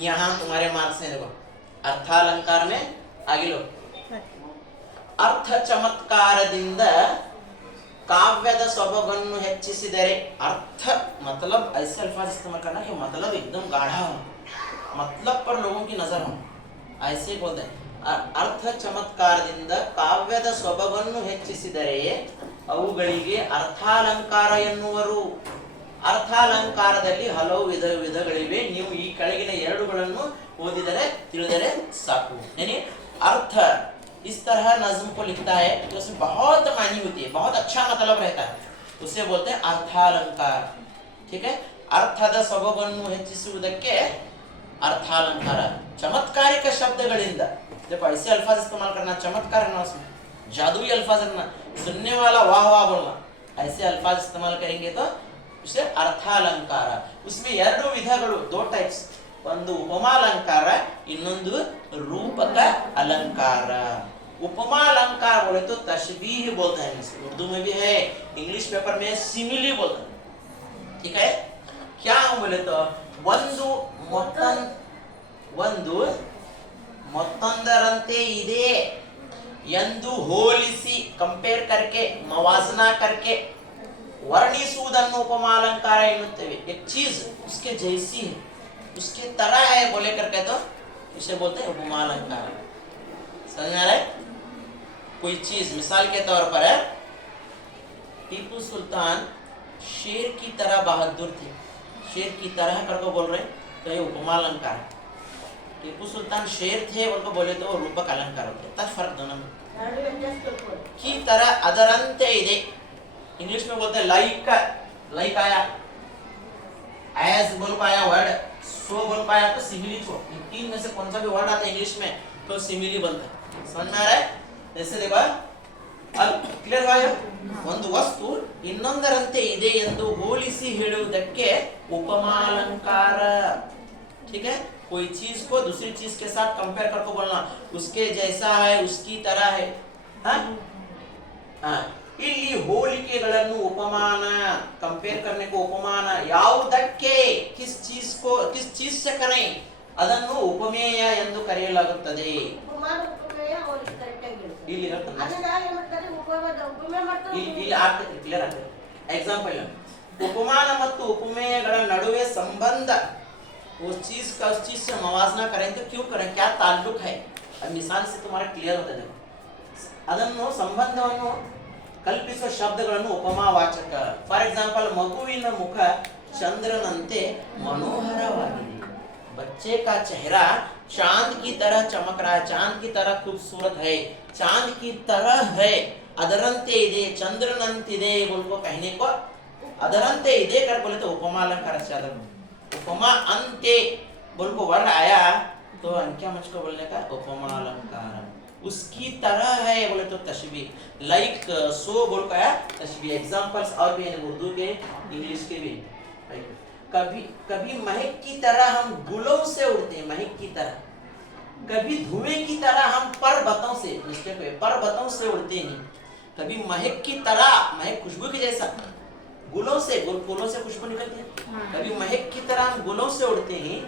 यहाँ तुम्हारे मार्क्स हैं, देखो ಅರ್ಥಾಲಂಕಾರ में आगे लो ಅರ್ಥ ಚಮತ್ಕಾರದಿಂದ काव्यद सौभगನ್ನು ಹೆಚ್ಚಿಸಿದರೆ अर्थ मतलब ऐसे अल्फाज इस्तेमाल करना कि मतलब एकदम गाढ़ा हो, मतलब पर लोगों की नजर हो, ऐसे बोलते हैं। अर्थ ಚಮತ್ಕಾರದಿಂದ ಕಾವ್ಯದ ಸೊಬಗನ್ನು ಹೆಚ್ಚಿಸಿದರೆ ಅವುಗಳಿಗೆ ಅರ್ಥಾಲಂಕಾರ ಎನ್ನುವರು। ಅರ್ಥಾಲಂಕಾರದಲ್ಲಿ ಹಲವು ವಿಧಗಳಿವೆ, ನೀವು ಈ ಕೆಳಗಿನ ಎರಡುಗಳನ್ನು ओदिदरे ತಿಳಿದರೆ साकू। यानी अर्थ इस तरह नज्म को लिखता है तो उसमें बहुत मानी होती है, बहुत अच्छा मतलब रहता है, उसे बोलते हैं अर्थालंकार। ठीक है, अर्थದ ಸೊಬಗನ್ನು ಹೆಚ್ಚಿಸುವುದಕ್ಕೆ अर्थालंकार। चमत्कारिक शब्दಗಳಿಂದ देखो ऐसे अल्फाज इस्तेमाल करना, चमत्कार ना उसमें जादुई अल्फाज ना, सुनने वाला वाह वाह बोलना, ऐसे अल्फाज इस्तेमाल करेंगे तो उसे अर्थालंकार। उसमें ಎರಡು ವಿಧಗಳು, दो टाइप्स, ಒಂದು उपमालंकार ಇನ್ನೊಂದು रूपक अलंकार। उपमालंकार बोले तो तशबीह बोलते हैं, उर्दू में भी है, इंग्लिश पेपर में सिमिली बोलते हैं। ठीक है, क्या बोले तो ಒಂದು ಮತ್ತೊಂದರಂತೆ ಇದೆ ಎಂದು ಹೋಲಿಸಿ ಕಂಪೇರ್ करके मवाजना करके वर्णिಸುವುದನ್ನು उपमालंकार ಎನ್ನುತ್ತೇವೆ। एक चीज उसके जैसी है, उसके तरह है बोले करके तो इसे बोलते हैं उपमालंकार। समझ में आ रहा है? कोई चीज मिसाल के तौर पर है, टीपू सुल्तान शेर की तरह बहादुर थे, शेर की तरह करके बोल रहे तो ये उपमालंकार। टीपू सुल्तान शेर थे उनको बोले तो रूपक अलंकार होते हैं। फर्क दोनों में, की तरह अदरंते इदे, इंग्लिश में बोलते हैं लाइक, लाइक आया, एज बोल पाया वर्ड, सो बोल पाया तो सिमिली छो, तीन में से कौन सा भी वर्ड आता है इंग्लिश में तो सिमिली बनता है। समझ में आ रहा है? जैसे देखो अब क्लियर आया, ಒಂದು ವಸ್ತು ಇನ್ನೊಂದರಂತೆ ಇದೆ ಎಂದು ಹೋಲಿಸಿ ಹೇಳುವುದಕ್ಕೆ उपमालंकार। ठीक है, कोई चीज को दूसरी चीज के साथ कंपेयर करके बोलना, उसके जैसा है, उसकी तरह है। ಇಲ್ಲಿ ಹೋಲಿಕೆಗಳನ್ನು ಉಪಮಾನ, कंपेयर करने को उपमान, ಯಾವುದಕ್ಕೆ किस चीज को किस चीज से करें ಅದನ್ನು ಉಪಮೇಯ ಎಂದು ಕರೆಯಲಾಗುತ್ತದೆ। ಉಪಮಾನ ಉಪಮೇಯ ಹೋಲಿಕೆ ಕರೆಕ್ಟ್ ಆಗಿ ಹೇಳ್ತಾರೆ, ಇಲ್ಲಿ ಹೇಳ್ತಾರೆ ಅದನ್ನ ಏನು ಮಾಡ್ತಾರೆ, ಉಪಮೇಯ ಮಾಡ್ತಾರೆ। ಇಲ್ಲಿ ಆಗ್ತದೆ, ಕ್ಲಿಯರ್ ಆಗ್ತದೆ। एग्जांपल, उपमान ಮತ್ತು ಉಪಮೇಯಗಳ ನಡುವೆ ಸಂಬಂಧ, उस चीज का उस चीज से मवाजना करें तो क्यों करें, क्या ताल्लुक है, अब मिसाल से तुम्हारा क्लियर होता है। ಅದನ್ನು ಸಂಬಂಧವನ್ನು ಕಲ್ಪಿಸುವ ಶಬ್ದಗಳನ್ನು ಉಪಮಾವಾಚಕ। ಫಾರ್ ಎಕ್ಸಾಂಪಲ್, ಮಗುವಿನ ಮುಖ ಚಂದ್ರನಂತೆ ಮನೋಹರವಾಗಿದೆ, बच्चे का चेहरा चांद की तरह चमक रहा है, चांद की तरह खूबसूरत है, चांद की तरह है। ಅದರಂತೆ ಇದೆ, ಚಂದ್ರನಂತಿದೆ बोलको कहने को ಅದರಂತೆ ಇದೆ कर बोले तो उपमालंकार से आता है। उपमा अंते बोलको वर्ड आया तो अंक्या मुझको बोलने का उपमालंकार। उसकी तरह है बोले तो तशबीह, लाइक सो बोल पाया तशबीह। एग्जांपल्स और भी हैं उर्दू के, इंग्लिश के भी। कभी कभी महक की तरह हम गुलों से उड़ते हैं, महक की तरह। कभी धुएं की तरह हम पर्वतों से, मिस्टेक है, पर्वतों से उड़ते हैं। कभी महक की तरह, महक खुशबू की जैसा, गुलों से, गुलों से खुशबू निकलती है। कभी महक की तरह हम गुलों से उड़ते हैं,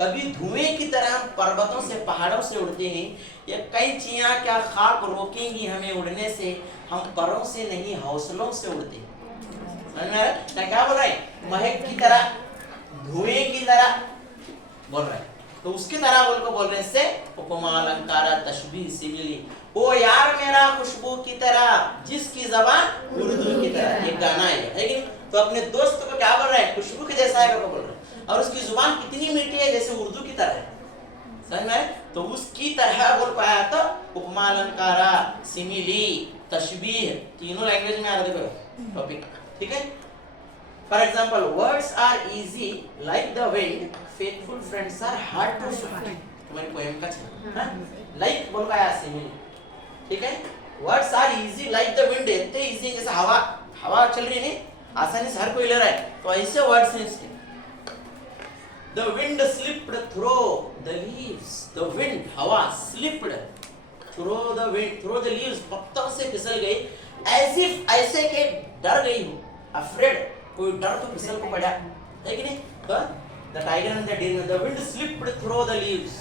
कभी धुएं की तरह हम पर्वतों से, पहाड़ों से उड़ते हैं। ये कई चिड़िया क्या खाक रोकेंगी हमें उड़ने से, हम परों से नहीं हौसलों से उड़ते हैं। समझ में आ रहा है? क्या बोल रहे हैं? महक की तरह, धुएं की तरह बोल रहे हैं, तो उसकी तरह बोल रहे से उपमालंकार, तशबीह, सिमिली। ओ यार मेरा खुशबू की तरह, जिसकी जबान उर्दू की तरह, ये गाना है कि नहीं? तो अपने दोस्त को क्या बोल रहे हैं, खुशबू के जैसा है बोल रहे हैं, और उसकी जुबान कितनी मीठी है, जैसे उर्दू की तरह है। समझ में? तो उसकी तरह बोल पाया तो उपमालंकार, सिमिली, तशबीह, तीनों लैंग्वेज में आ रहा है टॉपिक। ठीक है, for example, words are easy like the wind, faithful friends are hard to find. तुम्हारी पोएम का है, लाइक बोल पाया सिमिली। ठीक है, words are easy like the wind, इतने इजी जैसे हवा, हवा चल रही है नहीं, आसानी से हर कोई ले रहा है, तो ऐसे वर्ड्स हैं इसके। The wind slipped through the leaves, the wind, हवा, slipped through the wind, through the leaves, पत्तों से फिसल गई, as if ऐसे के डर गई हो, afraid, कोई डर तो फिसल को पड़ा है कि नहीं? तो the tiger and the deer, the wind slipped through the leaves,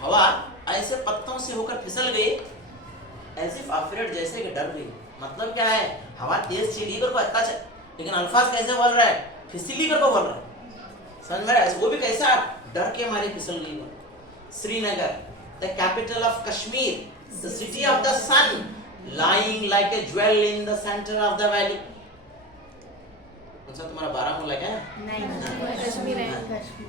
हवा ऐसे पत्तों से होकर फिसल गई, एज इफ अफ्रेड, जैसे कि डर गई। मतलब क्या है, हवा तेज चली कर को अच्छा चल, लेकिन अल्फाज कैसे बोल रहा है, फिसली कर को बोल रहा है, समझ में आ रहा है? वो भी कैसा, डर के मारे फिसल गई वो। Srinagar, the capital of Kashmir, the city of the sun, lying like a jewel in the center of the valley। कौन सा तुम्हारा बारामूला क्या है? नहीं, कश्मीर है।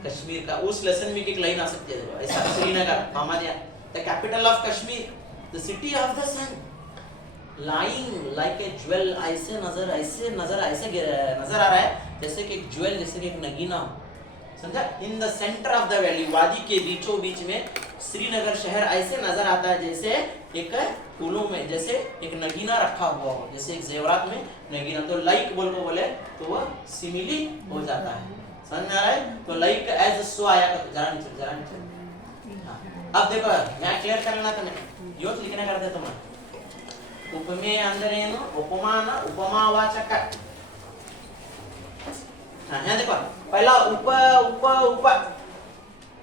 कश्मीर का उस लेसन में एक लाइन आ सकती है देखो, ऐसा श्रीनगर मामा दिया, the capital of Kashmir, the city of the sun, lying like a jewel, ऐसे नजर आ रहा है जैसे कि एक ज्वेल, जैसे कि एक नगीना हो, समझा? In the centre of the valley, वादी के बीचों बीच में श्रीनगर शहर ऐसे नजर आता है जैसे एक फूलों में जैसे एक नगीना रखा हुआ हो, जैसे एक जेवरात में नगीना। तो लाइक बोल को बोले तो वह सिमिली हो जाता है, समझ में आ रहा है? तो लाइक एज सो आया का, जरा नीचे। हाँ, अब देखो यहाँ क्लियर करना था मैं, यो लिखने कर देता मैं। उपमेय अंदर ಏನು, उपमान उपमावाचक। हाँ, यहाँ देखो पहला उप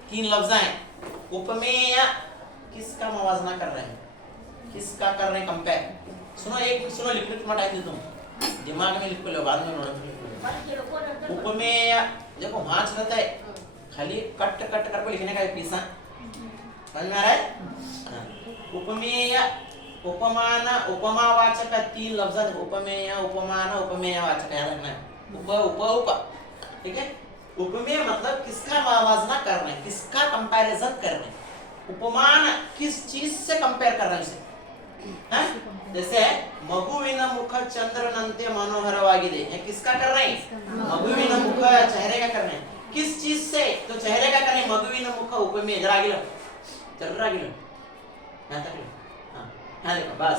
तीन लफ्ज हैं। उपमेय किसका मवाजना कर रहे हैं, किसका कर रहे हैं कंपेयर? सुनो एक मिनट सुनो, लिखने का टाइम दे दूं, दिमाग में लिख लो, बाद में नोट। उपमेय देखो मार्च रहता है, खाली कट कर लिखने का पीसा, समझ में आ रहा है? उपमेय, उपमान, उपमावाचक, तीन लफ्ज। उपमेय, उपमान, उपमेयवाचक, याद रखना है। उप, ठीक है? उपमेय मतलब किसका मवाजना कर रहे हैं, किसका कंपैरिजन कर रहे हैं। उपमान किस चीज से कंपेयर कर रहे हैं, जैसे मಗುವಿನ ಮುಖ ಚಂದ್ರನಂತೆ मनोहरवाಗಿದೆ, ये किसका कर रहे हैं? मಗುविನ मुख, चेहरे का कर रहे हैं। किस चीज से? तो चेहरे का कर रहे हैं। मಗುವಿನ मुख उपमेय, जरा आगे लो, जरा आगे लो, यहाँ तक लो। हाँ, यहाँ देखो, बस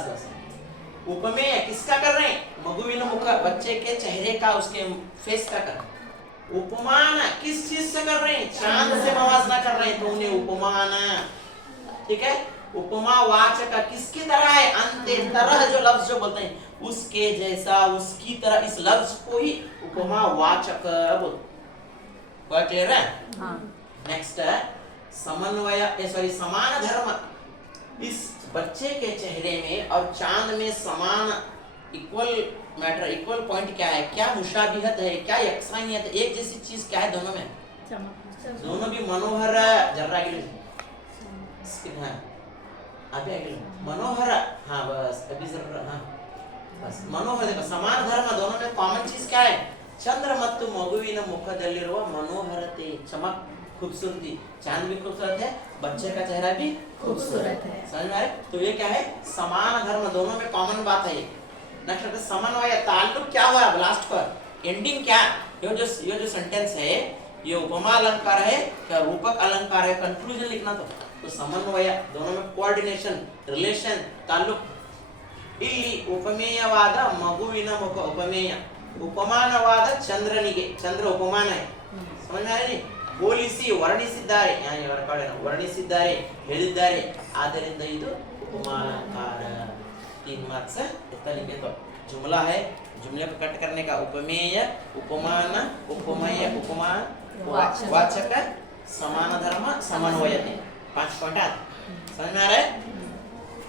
उपमेय किसका कर रहे हैं? मಗುವಿನ मुख, बच्चे के चेहरे का, उसके फेस का कर। उपमान किस चीज से कर रहे हैं? चांद से मवाजना कर रहे हैं, तो उन्हें उपमान, ठीक है? उपमावाचक किसकी तरह है? अंते, तरह जो लफ्ज जो बोलते हैं उसके जैसा, उसकी तरह, इस लफ्ज को ही उपमावाचक बोलते। क्या क्लियर है? हाँ। नेक्स्ट है समन्वय, समान धर्म। इस बच्चे के चेहरे में और चांद में समान, इक्वल मैटर, इक्वल पॉइंट क्या है, क्या मुशाबिहत है, क्या यकसानियत है, एक जैसी चीज क्या है दोनों में? दोनों भी मनोहर, जर्रा गिलो कितना अभी आगे मनोहर। हाँ बस अभी जरा, हाँ बस मनोहर। देखो समान धर्म, दोनों में कॉमन चीज क्या है? चंद्र ಮತ್ತು ಮಗುವಿನ ಮುಖದಲ್ಲಿರುವ मनोहरते, चमक, खूबसूरती। चांद भी खूबसूरत है, बच्चे का चेहरा भी खूबसूरत है, समझ में आ रहा है? तो ये क्या है? समान धर्म, दोनों में कॉमन बात है। नेक्स्ट समन्वय, ताल्लुक क्या हुआ लास्ट पर, एंडिंग क्या? ये जो सेंटेंस है ये उपमा अलंकार है क्या रूपक अलंकार है? कंक्लूजन लिखना तो समन्वय, दोनों में कोऑर्डिनेशन, रिलेशन, ताल्लुक। ಇಲ್ಲಿ ಉಪಮೇಯವಾದ ಮಗುವಿನ ಮುಖ ಉಪಮೇಯ, ಉಪಮಾನವಾದ ಚಂದ್ರನಿಗೆ, ಚಂದ್ರ ಉಪಮಾನ है, समझ में आ रही? ಹೋಲಿಸಿ ವರ್ಣಿಸಿದ್ದಾರೆ, ವರ್ಣಿಸಿದ್ದಾರೆ, ಹೇಳಿದ್ದಾರೆ, ಆದ್ದರಿಂದ ಇದು उपमालंकार। 3 मार्क्स इतना लिखे तो जुमला है, जुमले को कट करने का उपमेय, उपमान, उपमेय, उपमान, वाचक, समान धर्म, समन्वयते, 5 पॉइंट आते, समझ में आ रहा है?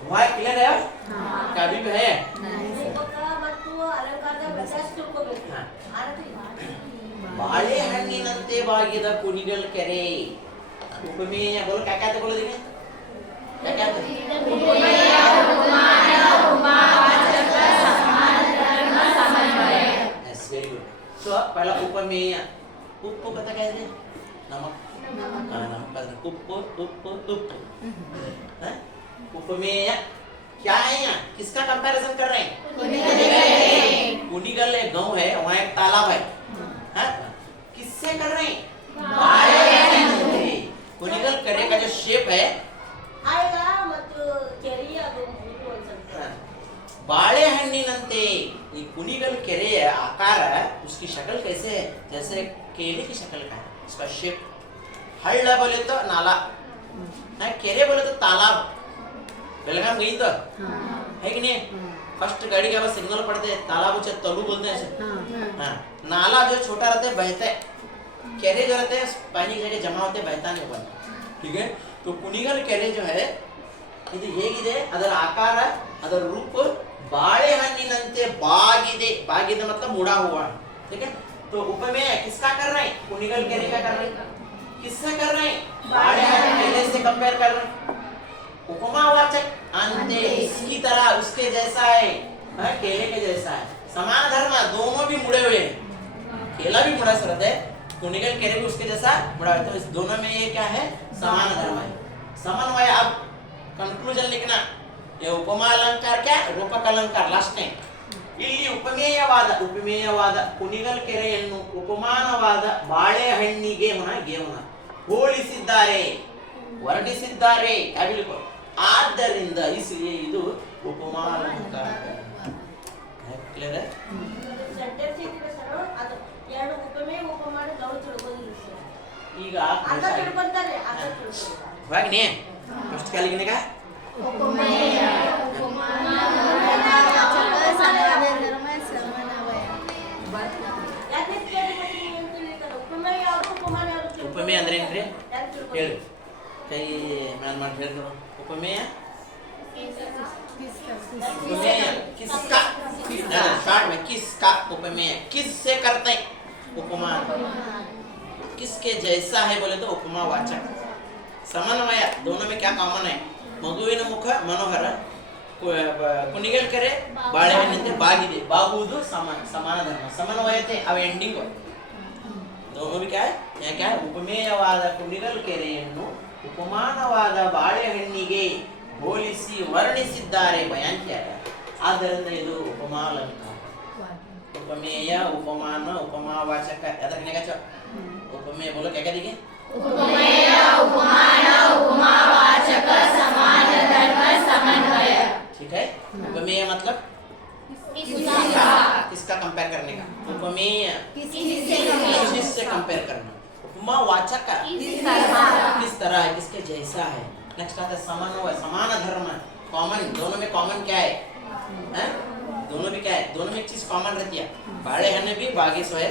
वहाँ क्लियर है? हाँ। कभी भी है? हाँ। ಬಾಳೆಹಣ್ಣಿನಂತೆ ಬಾಗಿದ ಕುಣಿಗಲ್ ಕೆರೆ, ಉಪಮೇಯ बोलो क्या क्या बोलो देखिए, क्या क्या यस वेरी गुड। सो पहला उपमेय, उप्पु पता क्या है? नमक, नमक का उप्पु, उप्पु हैं? उपमेय क्या है? यहाँ किसका कंपैरिजन कर रहे हैं? कुनिगल एक गांव है, वहाँ एक तालाब है, हैं? किससे कर रहे हैं? कुनिगल करे का जो शेप है आएगा ಮತ್ತು ಕೆರೆಯ ಅದು ಅನ್ಸುತ್ತೆ। बाಳೆहण्ಣಿनंते, ये कुनिगल केरे आकार, उसकी शक्ल कैसे है? जैसे केले की शक्ल का है उसका शेप। हल्ल बोले तो नाला है, केरे बोले तो तालाब। बेलगाम गई तो है कि नहीं? फर्स्ट गाड़ी का बस सिग्नल पड़ते हैं, तालाब उसे तलू बोलते हैं ऐसे। हाँ, नाला जो छोटा रहता है बहता है, केरे जो रहते हैं पानी की जगह जमा होते बहता नहीं ऊपर, ठीक है। तो कुಣಿಗಲ್ ಕೆರೆ जो है ಇದು ಹೇಗಿದೆ, ಅದರ ಆಕಾರ ಅದರ ರೂಪ बाड़ेहन्निनंते बाಗಿದೆ, बाಗಿದೆ मतलब मुड़ा हुआ, ठीक है। तो उपमेय किसका कर रहे हैं, कुಣಿगल केरे का कर रहे हैं, किससे कर रहे हैं, बाड़ेहन्नि केले से कंपेयर कर रहे हैं। उपमावाचक अंते इसकी तरह उसके जैसा है, केले के जैसा है, समान धर्म दोनों भी मुड़े हुए हैं, केला भी मुड़ा सरत है, कुಣಿगल केरे भी उसके जैसा मुड़ा है, तो इस दोनों में ये क्या है, समान धर्म है, समन्वय। अब कंक्लूजन लिखना, ये उपमा अलंकार क्या, रूपक अलंकार लास्ट टाइम। ಇಲ್ಲಿ ಉಪಮೇಯವಾದ ಕುಣಿಗಲ್ ಕೆರೆಯನ್ನು ಉಪಮಾನವಾದ ಬಾಳೆಹಣ್ಣಿಗೆ ಹೋಲಿಸಿದ್ದಾರೆ, ವರ್ಣಿಸಿದ್ದಾರೆ, ಆದ್ದರಿಂದ ಇದು ಉಪಮಾಲಂಕಾರ। ಕ್ಲಿಯರ್? ಸೆಂಟೆನ್ಸ್ ಇದ್ರೆ ಸರ್ ಅದು ಎರಡು ಉಪಮೇಯ ಉಪಮಾನ ನಾವು ತಿಳ್ಕೊಂಡಿಲ್ಲ ಸರ್, ಈಗ ಅರ್ಥ ತಿಳ್ಕೊಂತಾರೆ, ಅರ್ಥ ತಿಳ್ಕೊಂತಾರೆ ಹೋಗ್ನಿ ಫಸ್ಟ್ ಕಾಲಿಗೆನಗ उपमेय ಉಪಮೇಯ ಅಂದ್ರೆ ಏನ್ರಿ ಹೇಳಿ, ಕೈ ಮ್ಯಾಲ್ ಮಾಡಿ ಹೇಳಿ ನೋಡು। ಉಪಮೇಯ उपमेय किसका, शॉर्ट में किसका उपमेय, किससे करते हैं उपमान, किसके जैसा है बोले तो उपमावाचक। समन्वय दोनों में क्या कॉमन है, ಮಗುವಿನ ಮುಖ ಮನೋಹರ, ಕುಣಿಗಲ್ ಕೆರೆ ಬಾಳೆಹಣ್ಣಿಂದ ಬಾಗಿದೆ, ಬಾಗುವುದು ಸಮಾನ ಧರ್ಮ, ಸಮನ್ವಯತೆ ಅವ ಎಂಡಿಂಗ್ दोनों भी क्या है, यहाँ क्या है, ಉಪಮೇಯವಾದ ಕುಣಿಗಲ್ ಕೆರೆಯನ್ನು ಉಪಮಾನವಾದ ಬಾಳೆಹಣ್ಣಿಗೆ ಹೋಲಿಸಿ ವರ್ಣಿಸಿದ್ದಾರೆ, ಬಯಾನ್ किया है, ಆದ್ದರಿಂದ ಇದು ಉಪಮಾಲಂಕಾರ। उपमेय उपमान उपमावाचक याद रखने का, उपमेय बोलो क्या क्या दिखे, उपमेय उपमान उपमावाचक समान धर्म समन्वय, ठीक है। उपमेय मतलब किसका कंपेयर करने का, उपमेय किससे कंपेयर करना, उपमावाचक किस तरह है, किसके जैसा है। नेक्स्ट आता है समन्वय, समान धर्म, कॉमन, दोनों में कॉमन क्या है, हैं? दोनों भी क्या है, दोनों में एक चीज कॉमन रहती है, ಬಾಳೆಹಣ್ಣು भी ಬಾಗಿ ಸೋಯ,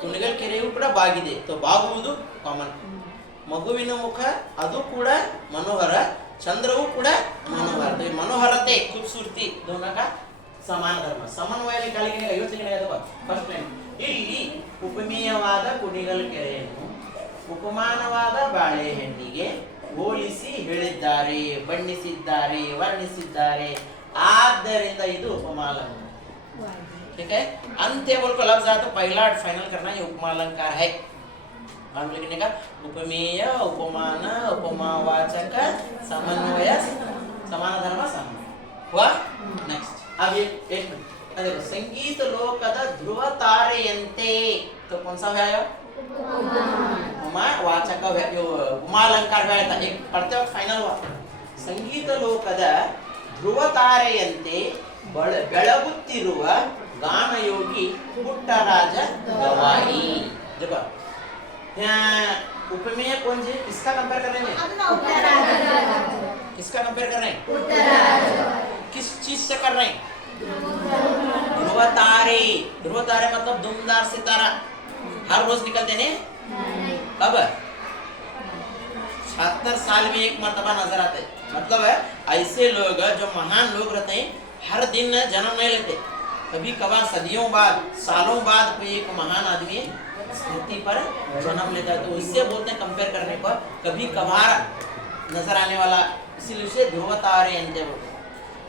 ಕುಣಿಗಲ್ ಕೆರೆಯೂ ಕೂಡ ಬಾಗಿದೆ, तो ಬಾಗುವುದು ಕಾಮನ್। ಮಗುವಿನ ಮುಖ ಅದು ಕೂಡ ಮನೋಹರ, ಚಂದ್ರವೂ ಕೂಡ ಮನೋಹರ, तो मनोहरते खूबसूरती दोनों का समान धर्म। समन्वय ಕಾಲಿಗೆ 50 ಗೆ ಅದು ಫಸ್ಟ್ ಲೈನ್। ಇಲ್ಲಿ ಉಪಮೇಯವಾದ ಕುಣಿಗಲ್ ಕೆರೆಯನ್ನು ಉಪಮಾನವಾದ ಬಾಳೆಹಣ್ಣಿಗೆ ಹೋಲಿಸಿ ಹೇಳಿದ್ದಾರೆ, ಬಣ್ಣಿಸಿದ್ದಾರೆ, ವರ್ಣಿಸಿದ್ದಾರೆ, ಆದ್ದರಿಂದ ಇದು उपमालंकार, ठीक है। अंत्य बोल को लफ्ज आता पहला फाइनल करना ये उपमालंकार है। हम लिखने का उपमेय उपमान उपमावाचक समन्वय समान धर्म समन्वय हुआ। नेक्स्ट अब ये एक मिनट देखो, संगीत लोकद ध्रुव तारेयंते, तो कौन सा है उपमावाचक जो उपमालंकार है, एक पढ़ते वक्त फाइनल हुआ। संगीत लोकद ಧ್ರುವ ತಾರೆಯಂತೆ ಬೆಳಗುತ್ತಿರುವ ಗಾನಯೋಗಿ ಪುಟ್ಟರಾಜ ಗವಾಯಿ। देखो यहाँ उपमेय कौन से किसका कंपेयर कर रहे हैं, किसका कंपेयर कर रहे हैं, किस चीज से कर रहे हैं, ध्रुव तारे। ध्रुव तारे मतलब धुमदार सितारा, हर रोज निकलते हैं, कब 76 साल में एक मर्तबा नजर आते, मतलब है ऐसे लोग जो महान लोग रहते हैं हर दिन जन्म नहीं लेते, कभी कभार सदियों बाद सालों बाद कोई एक महान आदमी धरती पर जन्म लेता है, तो इससे बोलते हैं कंपेयर करने पर कभी कभार नजर आने वाला, इसीलिए उसे ध्रुव तारे अंते बोलते।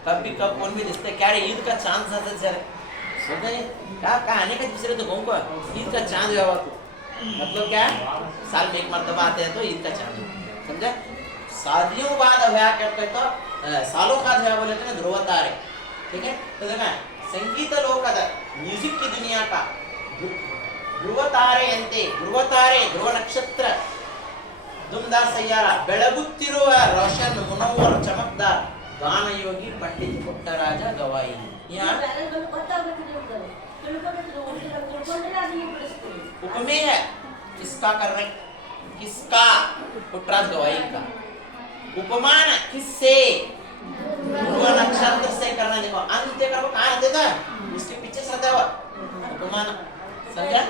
कभी कब कौन भी दिखते क्या रे, ईद का चांद सर बोलते हैं क्या आने का दूसरे तो गाँव को ईद का चांद हुआ, मतलब क्या साल में एक मर्तबा आते हैं तो ईद का चांद, समझा। शादियों बाद अभ्या करते तो सालों बाद अभ्या बोले थे ना ध्रुव तारे, ठीक है। तो देखा संगीत लोकद म्यूजिक की दुनिया का ध्रुव तारे अंते, ध्रुव तारे ध्रुव नक्षत्र धुमदार सैयारा ಬೆಳಗುತ್ತಿರುವ रोशन मनोहर चमकदार ಗಾನಯೋಗಿ पंडित ಪುಟ್ಟರಾಜ ಗವಾಯಿ। उपमेय किसका कर रहे, किसका, पुಟ್ಟराज गवाई का। उपमान किससे, ध्रुव नक्षत्र से करना। देखो अंत्य करो कहाँ देता, उसके पीछे सदा हुआ उपमान, समझा,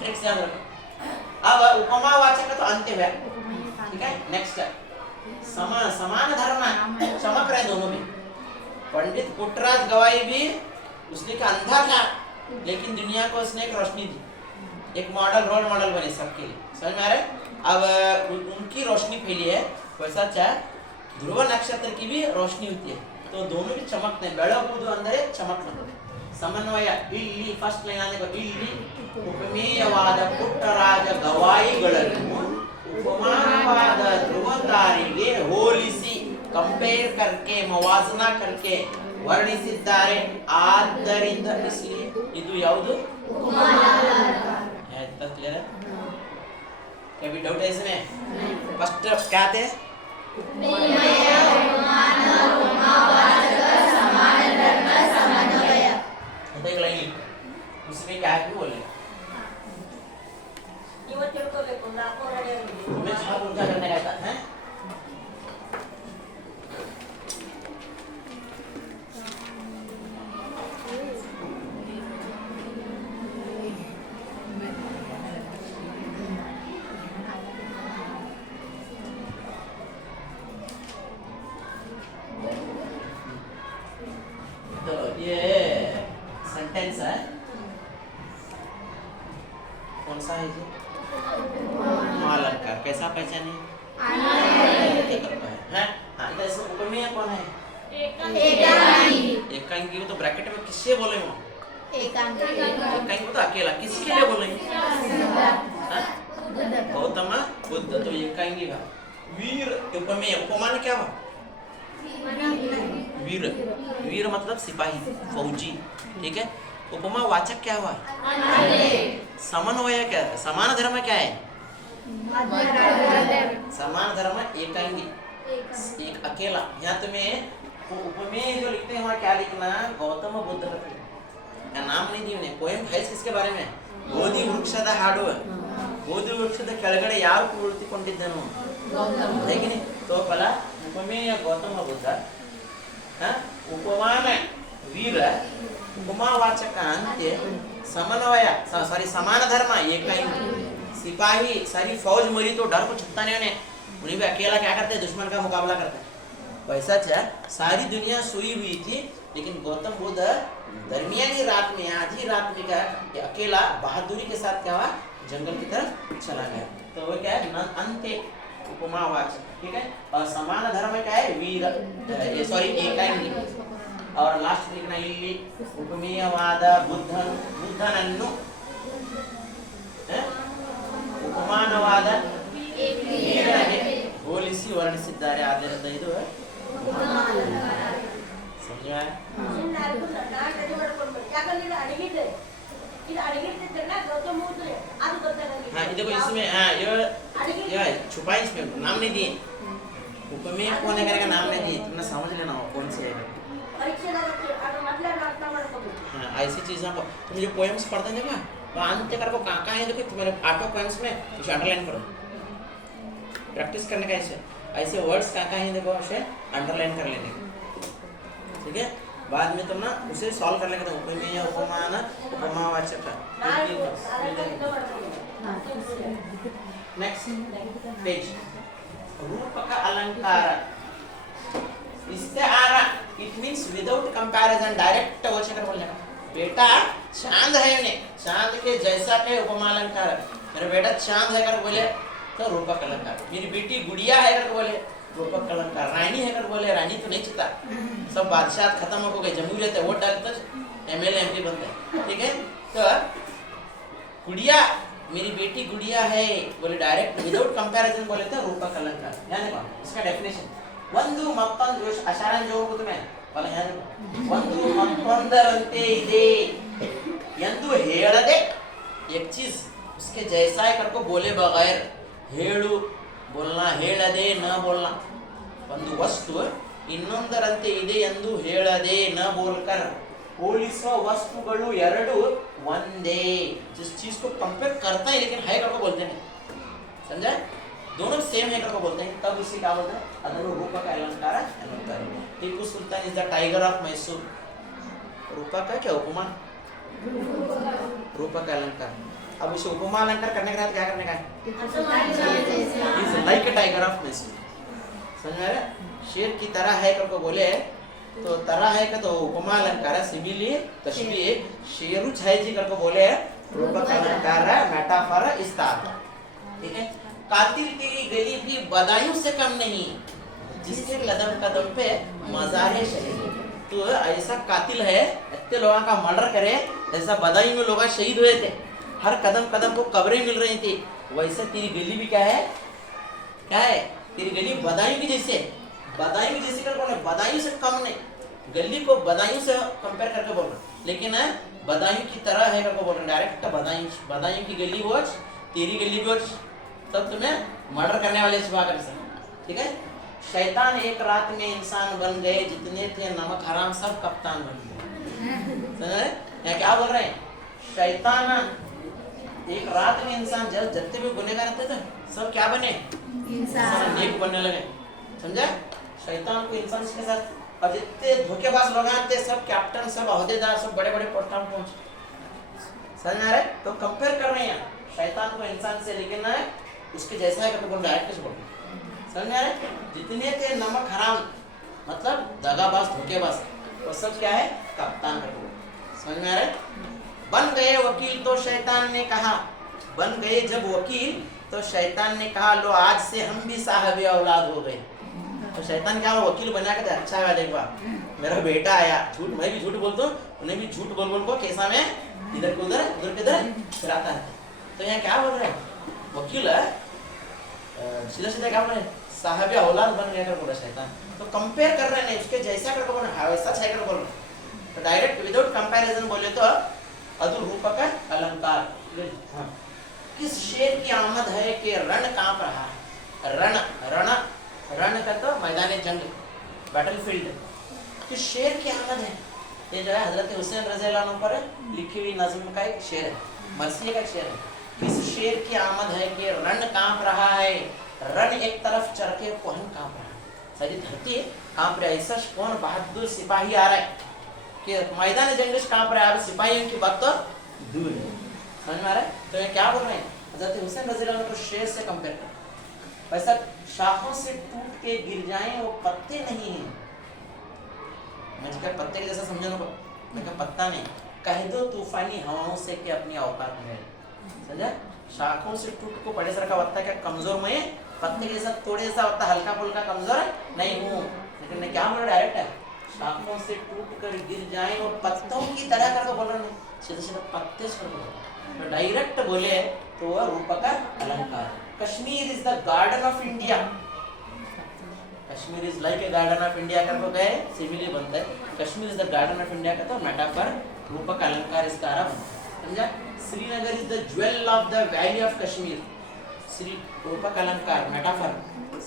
ट्रिक्स याद रखो। अब उपमावाचक तो अंत्य हुआ, ठीक है। नेक्स्ट समान धर्म, चमक रहे दोनों में। पंडित पुट्टराज गवाई भी उसने का अंधा था, लेकिन दुनिया को उसने एक रोशनी दी, एक मॉडल, रोल मॉडल बने सबके लिए, समझ में आ रहा है। अब उनकी रोशनी फैली है, वैसा चाहे ध्रुव नक्षत्र की भी रोशनी होती है, तो दोनों भी चमकते हैं। ಬೆಳಗುವುದು ಅಂದರೆ ಚಮಕುವುದು, ಸಮನ್ವಯ। ಇಲ್ಲಿ ಫಸ್ಟ್ ಲೈನ್ ಆನೆ ಇಲ್ಲಿ ಉಪಮೇಯವಾದ ಪುಟ್ಟರಾಜ ಗವಾಯಿಗಳನ್ನು ಉಪಮಾನವಾದ ಧ್ರುವತಾರಿಗೆ ಹೋಲಿಸಿ ಕಂಪೇರ್ करके ಮವಾಸನ करके ವರ್ಣಿಸಿದ್ದಾರೆ। ಆದ್ದರಿಂದ इसलिए ಇದು ಯಾವುದು है, तब क्लियर है? कभी डाउट है इसमें? फर्स्ट क्या थे? उसमें क्या है बोले? ಇವತ್ತು ತಿಳ್ಕೋಬೇಕು, ನಾಲ್ಕು ರೆಡಿ ಆಗಿದೆ। तुम्हें छाप उनका करने का था, हैं? तो ये सेंटेंस है, कौन सा है जी? अलंकार। कैसा पहचाने? है हाँ, इसमें उपमेय कौन है? एकांगी। तो ब्रैकेट में किससे बोले हो? एकांगी को तो अकेला, किसके लिए बोले? गौतम बुद्ध, तो एकांगी का। वीर उपमेय, उपमान क्या हुआ? वीर, वीर मतलब सिपाही, फौजी, ठीक है। उपमा वाचक क्या हुआ? समन्वय क्या है? समान धर्म क्या है? समान धर्म एकांगी, एक अकेला। यहाँ तुम्हें उपमेय जो लिखते हैं वहाँ क्या लिखना? गौतम बुद्ध का नाम नहीं दी उन्हें। पोएम है किसके बारे में? ಬೋಧಿ ವೃಕ್ಷದ ಹಾಡು, ಬೋಧಿ ವೃಕ್ಷದ ಕೆಳಗಡೆ ಯಾರು ಕುಳಿತುಕೊಂಡಿದ್ದನು? ಹೇಗೆ तो फला उपमेय गौतम बुद्ध, उपमान वीर, उपमावाचक अंत्य, समन्वय सॉरी समान धर्म एकांगी, सिपाही सारी फौज मरी तो डर को छुपता नहीं उन्हें, उन्हें भी अकेला क्या करते हैं? दुश्मन का मुकाबला करते हैं। वैसा चाहे सारी दुनिया सोई हुई थी, लेकिन गौतम बुद्ध दरमियानी रात में, आधी रात में क्या अकेला बहादुरी के साथ क्या हुआ? जंगल की तरफ चला गया। तो वो क्या है? अंत्य उपमावाचक, ठीक है। और समान धर्म क्या है? वीर, सॉरी एकांगी। और लास्ट लिखना ಇಲ್ಲಿ ಉಪಮೇಯವಾದ ಬುದ್ಧನನ್ನು ಉಪಮಾನವಾದ ವೀರನಿಗೆ ಹೋಲಿಸಿ ವರ್ಣಿಸಿದ್ದಾರೆ। ಆದ್ದರಿಂದ ಇದು ಸಮझ ಯಾಕಂದ್ರೆ ಇದು ಅಡಗಿದ್ದೆ, ಇದು ಅಡಗಿರ್ತಿದ್ದಲ್ಲ ಗೌತಮ ಬುದ್ಧ, ಅದು ಗೊತ್ತಾಗಲ್ಲ। हाँ देखो इसमें ये छुपाई, इसमें नाम नहीं दिए। उपमेय कौन है करेगा? नाम नहीं दिए, तुमने समझ लेना हो कौन से है। हाँ ऐसी चीज़ों को तुम जो पोएम्स पढ़ते हैं देखो, वो अंत्य कर वो कहाँ है देखो, तुम्हारे ऑटो पोएम्स में उसे अंडरलाइन करो, प्रैक्टिस करने का। ऐसे ऐसे वर्ड्स कहाँ है देखो, उसे अंडरलाइन कर लेने, ठीक है। बाद में तुम ना उसे सॉल्व कर लेंगे। तो उपमेय, उपमान, उपमावाचक। नेक्स्ट पेज, रूपक अलंकार। इस्तेआरा, it means without comparison, direct वचन कर बोलने का। बेटा चांद है उन्हें, चांद के जैसा के उपमा अलंकार। मेरा बेटा चांद है कर बोले तो रूपक अलंकार। मेरी बेटी गुड़िया है कर बोले रूपक अलंकार। रानी है कर बोले, रानी तो नहीं चिता, सब बादशाह खत्म हो गए, जमहूरियत है, वोट डालते तो एमएलए एमपी बनते हैं, ठीक है। तो गुड़िया, मेरी बेटी गुड़िया है बोले डायरेक्ट विदाउट कंपैरिजन बोले तो रूपक अलंकार। ध्यान देखो इसका डेफिनेशन। ಒಂದು ಮತ್ತೊಂದು ಅಶಾರಾಂಜ ಹೋಗುವುದು ಮೇಲೆ ಬಲ ಯಾರು ಒಂದು ಮತ್ತೊಂದರಂತೆ ಇದೆ ಎಂದು ಹೇಳದೆ, एक चीज उसके जैसा है करको बोले बगैर, ಹೇಳು बोलना, ಹೇಳದೆ न बोलना। ಒಂದು ವಸ್ತು ಇನ್ನೊಂದರಂತೆ ಇದೆ ಎಂದು ಹೇಳದೆ न बोलकर, ಹೋಲಿಸುವ ವಸ್ತುಗಳು ಎರಡು ಒಂದೇ, जिस चीज को कंपेयर करता है लेकिन है करको बोलते हैं, समझा? दोनों सेम है करको बोलते हैं, तब इसे क्या बोलते हैं? ಅದನ್ನು ರೂಪಕ अलंकार अलंकार। Tipu Sultan is the tiger of Mysore. रूपक है क्या उपमा? रूपक अलंकार। अब इसे उपमा अलंकार करने के बाद क्या करने का है? असमान is like a tiger of मैसी। समझ में आ रहा है? शेर की तरह है करके बोले तो तरह है का तो उपमा अलंकार है, सिमिली तशबीह शेरू छाई जी करके बोले रूपक अलंकार है, मेटाफर इस्तार। ठीक है? कातिल तेरी गली भी बदायूं से कम नहीं, जिसके कदम कदम पे मज़ारे शहीद। तो ऐसा कातिल है, इतने लोगों का मर्डर करे, जैसा बदायूं में लोग शहीद हुए थे, हर कदम कदम को कब्रें मिल रही थी, वैसे तेरी गली भी क्या है? क्या है? तेरी गली बदायूं की जैसे, बदायूं की जैसे कर बदायूं से कम नहीं, गली को बदायूं से कंपेयर करके बोल रहा, लेकिन बदायूं की तरह है करके बोल रहा, डायरेक्ट बदायूं की गली वॉच, तेरी गली वॉच, तब तुम्हें मर्डर करने वाले छुपा कर सकते। ठीक है? शैतान एक रात में इंसान बन गए, जितने थे नमक हराम सब कप्तान बन गए। या क्या बोल रहे हैं? शैतान एक रात में इंसान जब जितने भी गुनहगार रहते थे सब क्या बने? इंसान नेक बनने लगे। समझा? शैतान को इंसान के साथ, और जितने धोखेबाज लोग आते सब कैप्टन, सब अहदेदार, सब बड़े बड़े पोस्टों पर पहुंचे। समझ में आ रहा है? तो कंपेयर कर रहे हैं शैतान को इंसान से, लेकिन ना उसके जैसा है करके बोल रहा है, कैसे बोल रहे हैं? समझ में आ रहा है? जितने थे नमक हराम मतलब दगाबाज धोखेबाज, वो सब क्या है? कप्तान करके बोल। समझ में आ रहा है? बन गए वकील तो शैतान ने कहा, बन गए जब वकील तो शैतान ने कहा लो आज से हम भी साहब औलाद हो गए। तो शैतान क्या वकील बना के अच्छा है, देख बा मेरा बेटा आया, झूठ मैं भी झूठ बोलता हूँ, उन्हें भी झूठ बोल बोल को कैसा में इधर को उधर उधर के इधर फिराता है। तो यहाँ क्या बोल रहे हैं? वकील सीधा सीधा क्या बोल रहे हैं? साहब औलाद बन गया कर बोला शैतान। तो कंपेयर कर रहे हैं, उसके जैसा करके बोल रहे हैं, वैसा है कर बोल रहे हैं। तो डायरेक्ट विदाउट कंपैरिजन बोले तो अदुर रूपक अलंकार। हाँ। किस शेर की आमद है कि रण कांप रहा है? रण रण रण का तो मैदान जंग, बैटलफील्ड। किस शेर की आमद है? ये जो है हजरत हुसैन रज़ी अल्लाह अन्हु पर लिखी हुई नज़्म का एक शेर है, मरसिया का शेर है। किस शेर की आमद है कि रण कांप रहा है? रण एक तरफ चरके कोहन कांप रहा है, सारी धरती कांप रहा है। ऐसा कौन बहादुर सिपाही आ रहा है कि मैदान जंग कांप रहा है? अब सिपाहियों की बात तो दूर है। समझ में आ रहा है? तो ये क्या बोल रहे हैं? हजरत हुसैन रज़ी अल्लाह अन्हु को शेर से कंपेयर कर, वैसा शाखों से टूट के गिर जाएं वो पत्ते नहीं हैं। मैं क्या पत्ते के जैसा समझो ना, मैं क्या पत्ता नहीं, कह दो तूफानी हवाओं से कि अपनी औकात में। समझा? शाखों से टूट को बड़े सर का वत्ता क्या कमजोर में, पत्ते के जैसा थोड़े जैसा वत्ता हल्का फुल्का कमजोर नहीं हूँ, लेकिन मैं क्या बोल रहा डायरेक्ट है, शाखों से टूट कर गिर जाए वो पत्तों की तरह करके बोल रहा नहीं, सीधा सीधा पत्ते से बोल रहा। तो डायरेक्ट बोले तो वह रूपक अलंकार। Kashmir is the garden of India, Kashmir is like A garden of India करके गए सिमिली बनता है। Kashmir is the garden of India का तो मेटाफर रूपक अलंकार इसका आरा बनता है। समझा? Srinagar is the jewel of the valley of Kashmir, श्री रूपक अलंकार metaphor.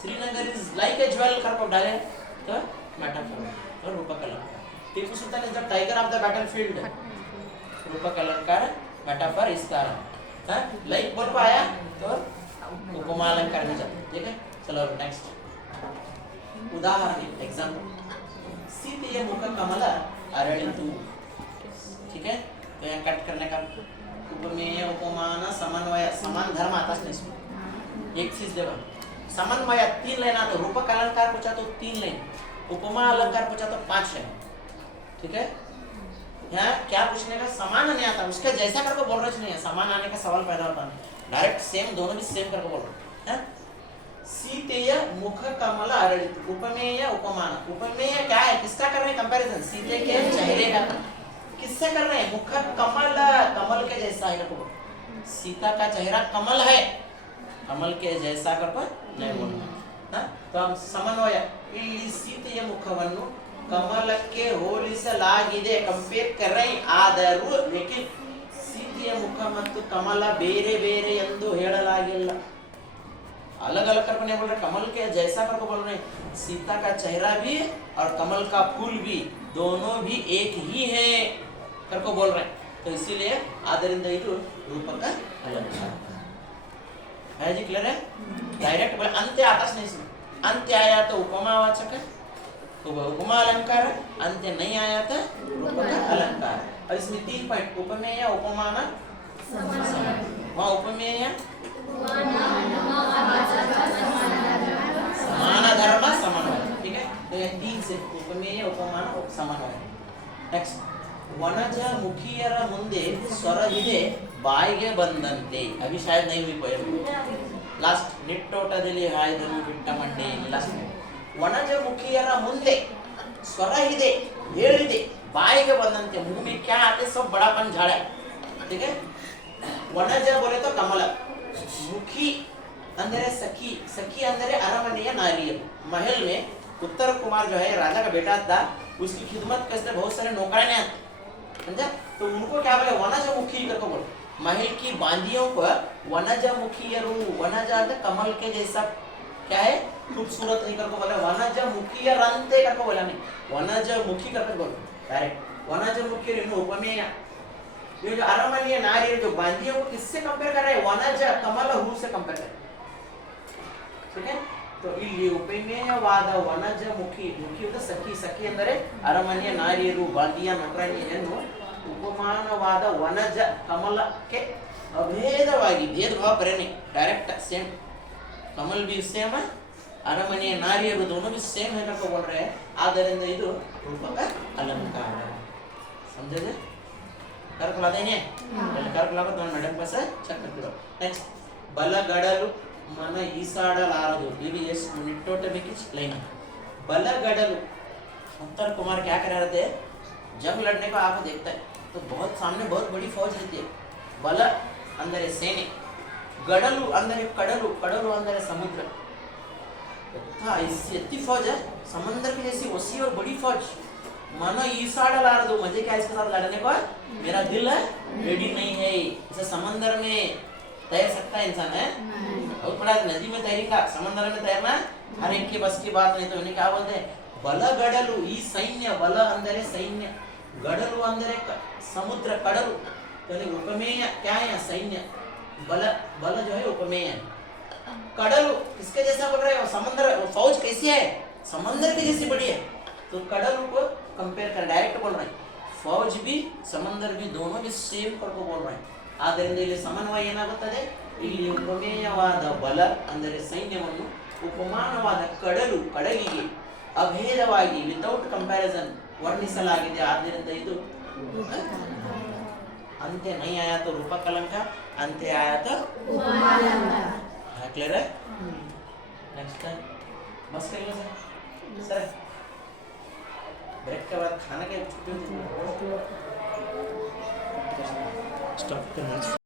Srinagar is like a jewel करके डाले तो मेटाफर तो रूपक अलंकार। Tipu Sultan is the tiger of the battlefield, रूपक अलंकार मेटाफर इसका आरा। लाइक बोल पाया तो उपमा अलंकार में जाते। ठीक है? चलो नेक्स्ट उदाहरण एग्जाम्पल, सीते मुख कमल अरಳಿತು। ठीक है? तो यहाँ कट करने का उपमेय उपमान समन्वय, समान धर्म आता है इसमें। एक चीज देखो, समन्वय 3 लाइन आता, रूपक अलंकार पूछा तो 3 लाइन, उपमा अलंकार पूछा तो 5 लाइन। ठीक है? यहाँ क्या पूछने का, समान नहीं आता, उसके जैसा करके बोल रहे नहीं है, समान आने का सवाल पैदा होता नहीं, डायरेक्ट सेम, दोनों भी सेम करके बोल रहे हैं। सीतेय मुख कमल अरಳಿತು, उपमेय उपमान। उपमेय क्या है? किसका कर रहे हैं कंपैरिजन? सीते के चेहरे का। किससे कर रहे हैं? मुख कमल, कमल के जैसा है करके, सीता का चेहरा कमल है, कमल के जैसा करके नहीं बोलना। तो हम समन्वय ಇಲ್ಲಿ ಸೀತೆಯ ಮುಖವನ್ನು ಕಮಲಕ್ಕೆ ಹೋಲಿಸಲಾಗಿದೆ, ಕಂಪೇರ್ कर रहे ಆದರೂ लेकिन ಸೀತೆಯ ಮುಖ ಮತ್ತು ಕಮಲ ಬೇರೆ ಬೇರೆ ಎಂದು ಹೇಳಲಾಗಿಲ್ಲ। अलग अलग करके नहीं बोल रहे, कमल के जैसा करके बोल रहे, सीता का चेहरा भी और कमल का फूल भी दोनों भी एक ही है करके बोल रहे। तो इसीलिए आदरिंद ಇದು रूपक अलंकार है जी। क्लियर है? डायरेक्ट बोले अंत्य आता नहीं, इसमें अंत्य आया तो उपमावाचक है, उपमा अलंकार, अंत्य नहीं आया तो रूपक अलंकार। और इसमें 3 पॉइंट, उपमेय उपमान वहाँ उपमेय समान धर्म समन्वय, ठीक है। तो ये 3 से उपमेय उपमान समन्वय। नेक्स्ट, वनज मुखियर ಮುಂದೆ ಸ್ವರವಿದೆ ಬಾಯಿಗೆ ಬಂದಂತೆ, अभी शायद नहीं हुई पोएम। लास्ट, निट्टोटದಲ್ಲಿ ಹಾಯ್ದನು ಬಿಟ್ಟ ಮಂಡೆ, लास्ट वनज मुखियर ಮುಂದೆ स्वर ಇದೆ, ಹೇಳಿದೆ, ಬಾಯಿಗೆ ಬಂದಂತೆ। मुंह में क्या आते सब बड़ापन झाड़ा, ठीक है। वनज बोले तो कमल, मुखी अंदर सखी, सखी अंदर अरमनेय नारियल। महल में उत्तर कुमार जो है राजा का बेटा था, उसकी खिदमत करते बहुत सारे नौकराने आते, समझा। तो उनको क्या बोले, वनज मुखी करके बोले। महल की बांदियों को वनज मुखियरू, वनज कमल के जैसा क्या है, खूबसूरत नहीं करके बोले, वनज मुखियरंते करके बोला नहीं, वनज मुखी करके बोलो डायरेक्ट। वनज मुखियर इन्हों उपमेय, ये जो अरमनेय नारी जो बांदियों को किससे कंपेयर कर रहे हैं, वनज कमल हू से कंपेयर कर रहे हैं, ठीक है। तो ಇಲ್ಲಿ ಉಪಮೇಯವಾದ ವನಜ ಮುಖಿ, ಮುಖಿ ಅಂದ್ರೆ ಸಖಿ, ಸಖಿ ಅಂದರೆ ಅರಮನೆಯ ನಾರಿಯರು, ಬಾಂದಿಯ ನೌಕರಾಣಿಯನ್ನು ಉಪಮಾನವಾದ ವನಜ ಕಮಲಕ್ಕೆ ಅಭೇದವಾಗಿ, भेद भाव करे नहीं, डायरेक्ट सेम, कमल भी सेम है, ಅರಮನೆಯ ನಾರಿಯರು दोनों भी सेम है करके बोल रहे हैं। ಆದ್ದರಿಂದ ಇದು ರೂಪಕ अलंकार, समझे जे करकला देंगे करकला को मैडम पास चेक करते रहो। नेक्स्ट, ಬಲಗಡಲು मन ईसाडलारदु, ये एस निट्टोटे में किस लाइन, बलगडलु। उत्तर कुमार क्या कर रहे थे, जंग लड़ने को आपको देखता है तो बहुत सामने बहुत बड़ी फौज रहती है। बल अंदर सेने, गडलु अंदर कडलु, कडलु अंदर समुद्र। इससे इतनी फौज है, समंदर की जैसी वसी और बड़ी फौज। मन ईसाडलारदु, मजे क्या इसके साथ लड़ने को, मेरा दिल रेडी नहीं है। इसे समंदर में तैर सकता है इंसान है, बहुत बड़ा नदी में तैरेगा, समंदर में तैरना हर एक के बस की बात नहीं। तो इन्हें क्या बोलते हैं, बल गडलु, ई सैन्य, बल अंदर है सैन्य, गडलु अंदर है समुद्र, कडलु। तो उपमेय क्या है, सैन्य, बल, बल जो है उपमेय। कडलु किसके जैसा बोल रहे हो, समंदर, फौज कैसी है, समंदर की जैसी बड़ी है। तो कडलु को कंपेयर कर डायरेक्ट बोल रहे हैं, फौज भी समंदर भी दोनों भी सेम करके बोल रहे हैं। ಆದ್ದರಿಂದ ಇಲ್ಲಿ ಸಮನ್ವಯ ಏನಾಗುತ್ತದೆ, ಇಲ್ಲಿ ಉಪಮೇಯವಾದ ಬಲ ಅಂದರೆ ಸೈನ್ಯವನ್ನು ಉಪಮಾನವಾದ ಕಡಲು, ಕಡಲಿಗೆ ಅಭೇದವಾಗಿ ವಿತೌಟ್ ಕಂಪ್ಯಾರಿಸನ್ ವರ್ಣಿಸಲಾಗಿದೆ। ಆದ್ದರಿಂದ ಇದು ಅಂತ್ಯ ನೈ ಆಯಾ तो रूपक अलंकार, अंत्य आया तो उपमालंकार। क्लियर है। नेक्स्ट टाइम बस करिए सर, ब्रेक के बाद खाना के छुट्टी स्टॉप करना।